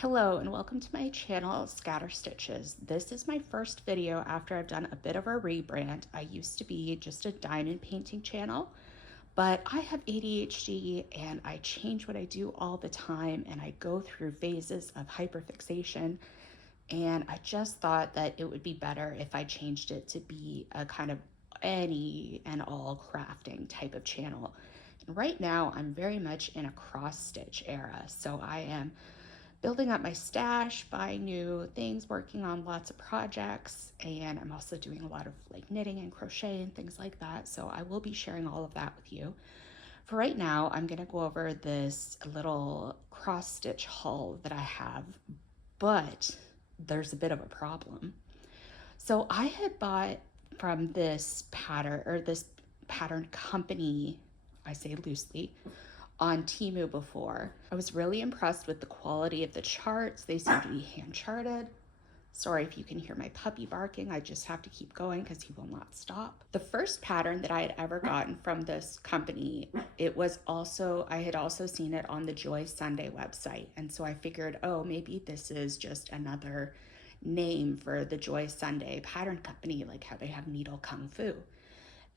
Hello and welcome to my channel, Scatter Stitches. This is my first video after I've done a bit of a rebrand. I used to be just a diamond painting channel, but I have ADHD and I change what I do all the time and I go through phases of hyperfixation. And I just thought that it would be better if I changed it to be a kind of any and all crafting type of channel. And right now I'm very much in a cross stitch era. So I am building up my stash, buying new things, working on lots of projects, and I'm also doing a lot of like knitting and crochet and things like that. So I will be sharing all of that with you. For right now, I'm gonna go over this little cross stitch haul that I have, but there's a bit of a problem. So I had bought from this pattern company, I say loosely, on Temu before. I was really impressed with the quality of the charts. They seem to be hand charted. Sorry if you can hear my puppy barking. I just have to keep going because he will not stop. The first pattern that I had ever gotten from this company, I had also seen it on the Joy Sunday website. And so I figured, oh, maybe this is just another name for the Joy Sunday pattern company, like how they have Needle Kung Fu.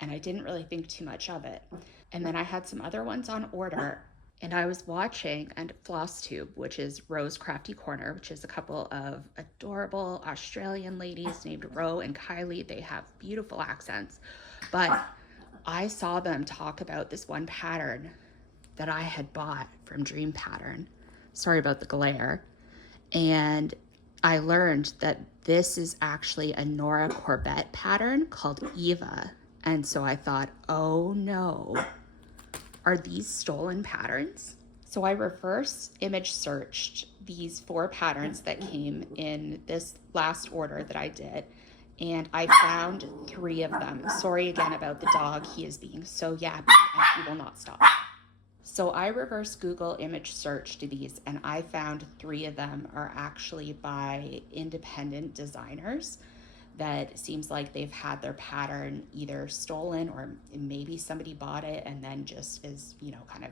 And I didn't really think too much of it. And then I had some other ones on order, and I was watching and Floss Tube, which is Ro's Crafty Corner, which is a couple of adorable Australian ladies named Ro and Kylie. They have beautiful accents, but I saw them talk about this one pattern that I had bought from Dream Pattern. Sorry about the glare. And I learned that this is actually a Nora Corbett pattern called Eva. And so I thought, oh no, are these stolen patterns? So I reverse image searched these 4 patterns that came in this last order that I did, and I found 3 of them. Sorry again about the dog. He is being so yappy and he will not stop. So I reverse Google image searched these, and I found 3 of them are actually by independent designers that seems like they've had their pattern either stolen or maybe somebody bought it and then just is, kind of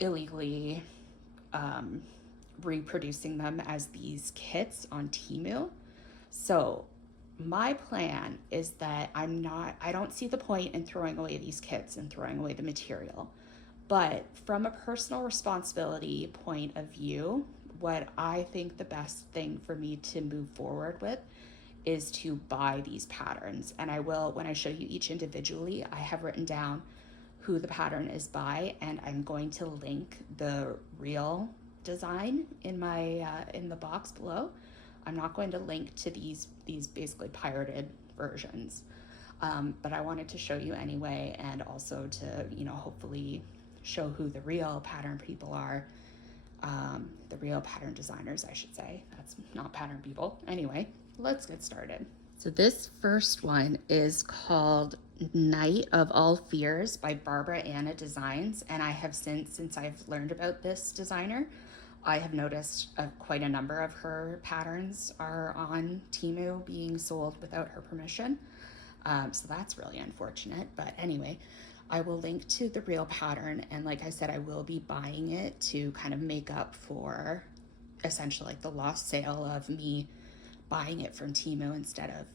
illegally reproducing them as these kits on Temu. So my plan is that I don't see the point in throwing away these kits and throwing away the material. But from a personal responsibility point of view, what I think the best thing for me to move forward with is to buy these patterns. And I will, when I show you each individually, I have written down who the pattern is by, and I'm going to link the real design in my in the box below. I'm not going to link to these basically pirated versions, but I wanted to show you anyway, and also to hopefully show who the real pattern people are, the real pattern designers, I should say. That's not pattern people. Anyway, let's get started. So this first one is called Night of All Fears by Barbara Anna Designs, and I have since I've learned about this designer, I have noticed quite a number of her patterns are on Temu being sold without her permission. So that's really unfortunate, but anyway, I will link to the real pattern, and like I said, I will be buying it to kind of make up for essentially like the lost sale of me buying it from Temu instead of,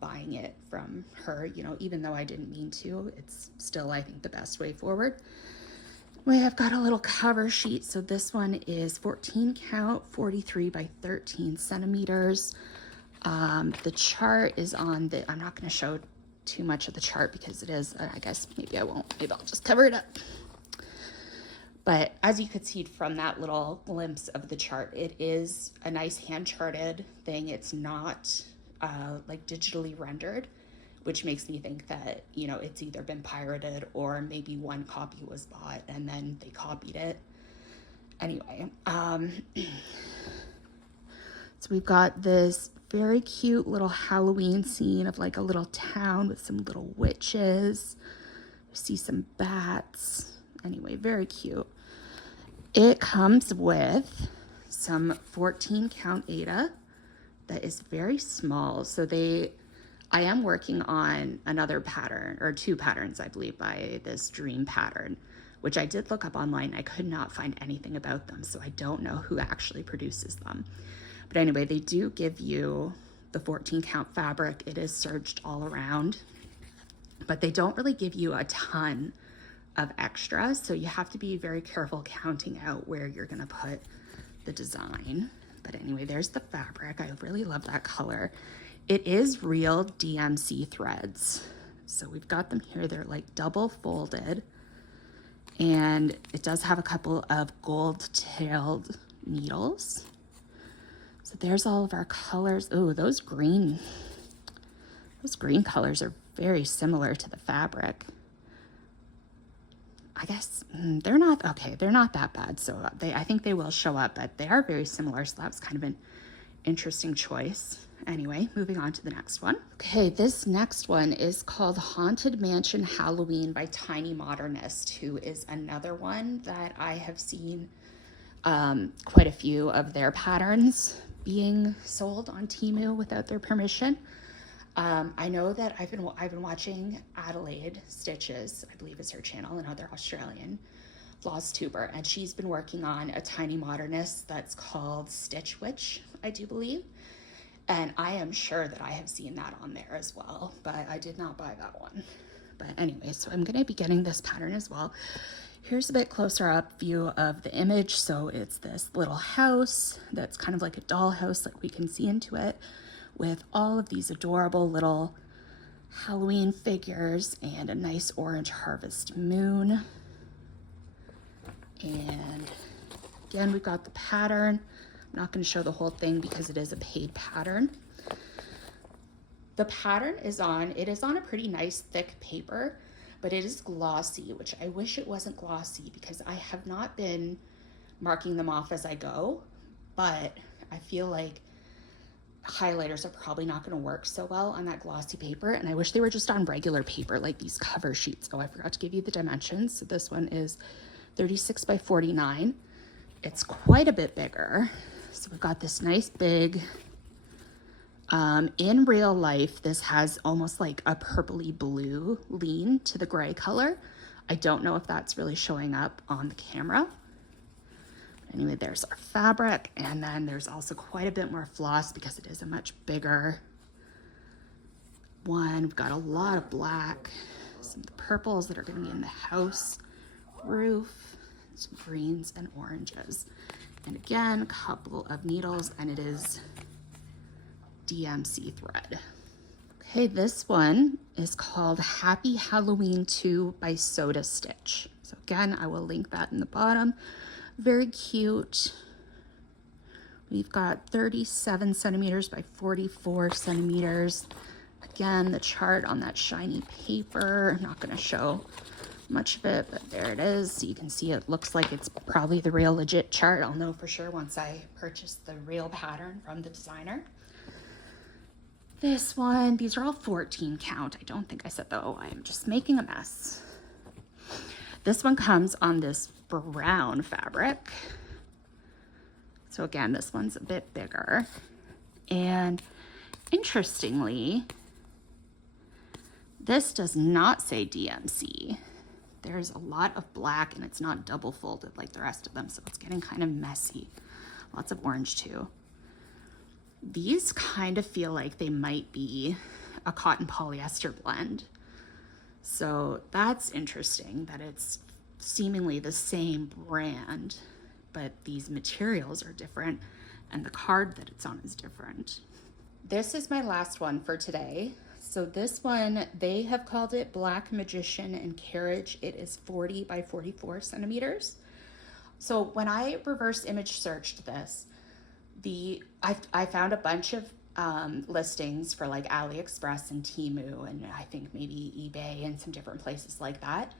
buying it from her, even though I didn't mean to. It's still, I think, the best way forward. I've got a little cover sheet. So this one is 14 count, 43 by 13 centimeters. The chart is on I'm not going to show too much of the chart because it is, I guess maybe I won't, maybe I'll just cover it up. But as you could see from that little glimpse of the chart, it is a nice hand-charted thing. It's not like digitally rendered, which makes me think that, it's either been pirated or maybe one copy was bought and then they copied it. Anyway, so we've got this very cute little Halloween scene of like a little town with some little witches. You see some bats. Anyway, very cute. It comes with some 14 count Aida that is very small. So I am working on another pattern, or 2 patterns, I believe, by this Dream Pattern. which I did look up online. I could not find anything about them, so I don't know who actually produces them. But anyway, they do give you the 14 count fabric. It is serged all around, but they don't really give you a ton of extras, so you have to be very careful counting out where you're gonna put the design. But anyway, there's the fabric. I really love that color. It is real DMC threads. So we've got them here. They're like double folded, and it does have a couple of gold-tailed needles. So there's all of our colors. Oh, those green colors are very similar to the fabric. I guess they're not, okay, they're not that bad. So I think they will show up, but they are very similar. So that was kind of an interesting choice. Anyway, moving on to the next one. Okay, this next one is called Haunted Mansion Halloween by Tiny Modernist, who is another one that I have seen quite a few of their patterns being sold on Temu without their permission. I know that I've been watching Adelaide Stitches, I believe is her channel, another Australian floss tuber, and she's been working on a Tiny Modernist that's called Stitch Witch, I do believe. And I am sure that I have seen that on there as well, but I did not buy that one. But anyway, so I'm gonna be getting this pattern as well. Here's a bit closer up view of the image. So it's this little house that's kind of like a dollhouse, like we can see into it, with all of these adorable little Halloween figures and a nice orange harvest moon. And again, we've got the pattern. I'm not going to show the whole thing because it is a paid pattern. The pattern is on a pretty nice thick paper, but it is glossy, which I wish it wasn't glossy because I have not been marking them off as I go, but I feel like highlighters are probably not going to work so well on that glossy paper, and I wish they were just on regular paper like these cover sheets. Oh, I forgot to give you the dimensions. So this one is 36 by 49. It's quite a bit bigger. So we've got this nice big, in real life, this has almost like a purpley blue lean to the gray color. I don't know if that's really showing up on the camera. Anyway, there's our fabric, and then there's also quite a bit more floss because it is a much bigger one. We've got a lot of black, some purples that are going to be in the house roof, some greens and oranges. And again, a couple of needles, and it is DMC thread. Okay, this one is called Happy Halloween 2 by Soda Stitch. So again, I will link that in the bottom. Very cute. We've got 37 centimeters by 44 centimeters. Again, the chart on that shiny paper. I'm not going to show much of it, but there it is. So you can see it looks like it's probably the real legit chart. I'll know for sure once I purchase the real pattern from the designer. This one, these are all 14 count. I don't think I said that. Oh, I am just making a mess. This one comes on this brown fabric. So again, this one's a bit bigger. And interestingly, this does not say DMC. There's a lot of black, and it's not double folded like the rest of them, so it's getting kind of messy. Lots of orange too. These kind of feel like they might be a cotton polyester blend. So that's interesting that it's seemingly the same brand, but these materials are different and the card that it's on is different. This is my last one for today. So this one, they have called it Black Magician and Carriage. It is 40 by 44 centimeters. So when I reverse image searched this, I found a bunch of listings for like AliExpress and Temu, and I think maybe eBay and some different places like that.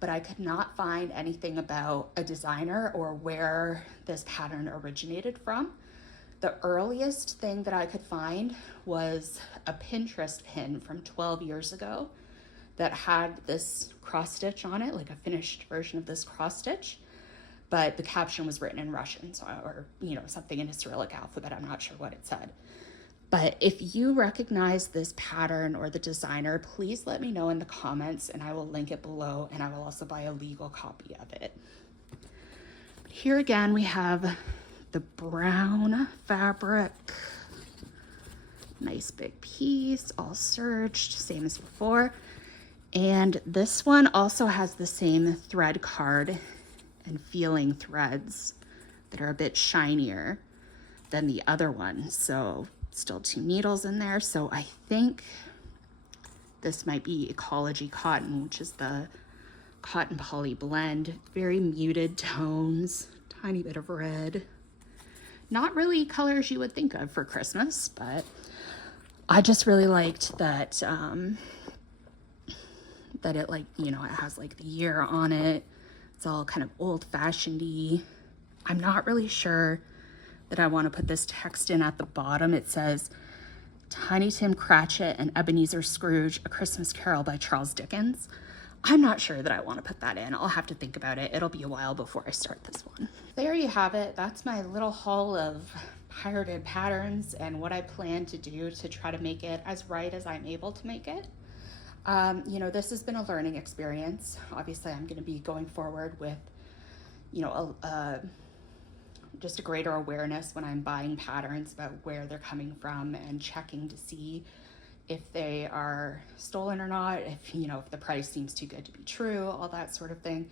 But I could not find anything about a designer or where this pattern originated from. The earliest thing that I could find was a Pinterest pin from 12 years ago that had this cross stitch on it, like a finished version of this cross stitch. But the caption was written in Russian, so, or something in a Cyrillic alphabet. I'm not sure what it said. But if you recognize this pattern or the designer, please let me know in the comments and I will link it below, and I will also buy a legal copy of it. But here again, we have the brown fabric. Nice big piece, all serged, same as before. And this one also has the same thread card and feeling threads that are a bit shinier than the other one. So still 2 needles in there. So I think this might be Ecology Cotton, which is the cotton poly blend. Very muted tones, tiny bit of red. Not really colors you would think of for Christmas, but I just really liked that that it, like, you know, it has like the year on it. It's all kind of old-fashioned-y. I'm not really sure that I want to put this text in at the bottom. It says Tiny Tim Cratchit and Ebenezer Scrooge, A Christmas Carol by Charles Dickens. I'm not sure that I want to put that in. I'll have to think about it. It'll be a while before I start this one. There you have it. That's my little haul of pirated patterns and what I plan to do to try to make it as right as I'm able to make it. You know, this has been a learning experience. Obviously, I'm going to be going forward with, you know, just a greater awareness when I'm buying patterns about where they're coming from and checking to see if they are stolen or not, if, you know, if the price seems too good to be true, all that sort of thing.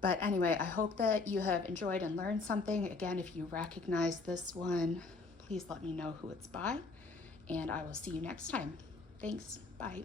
But anyway, I hope that you have enjoyed and learned something. Again, if you recognize this one, please let me know who it's by, and I will see you next time. Thanks. Bye.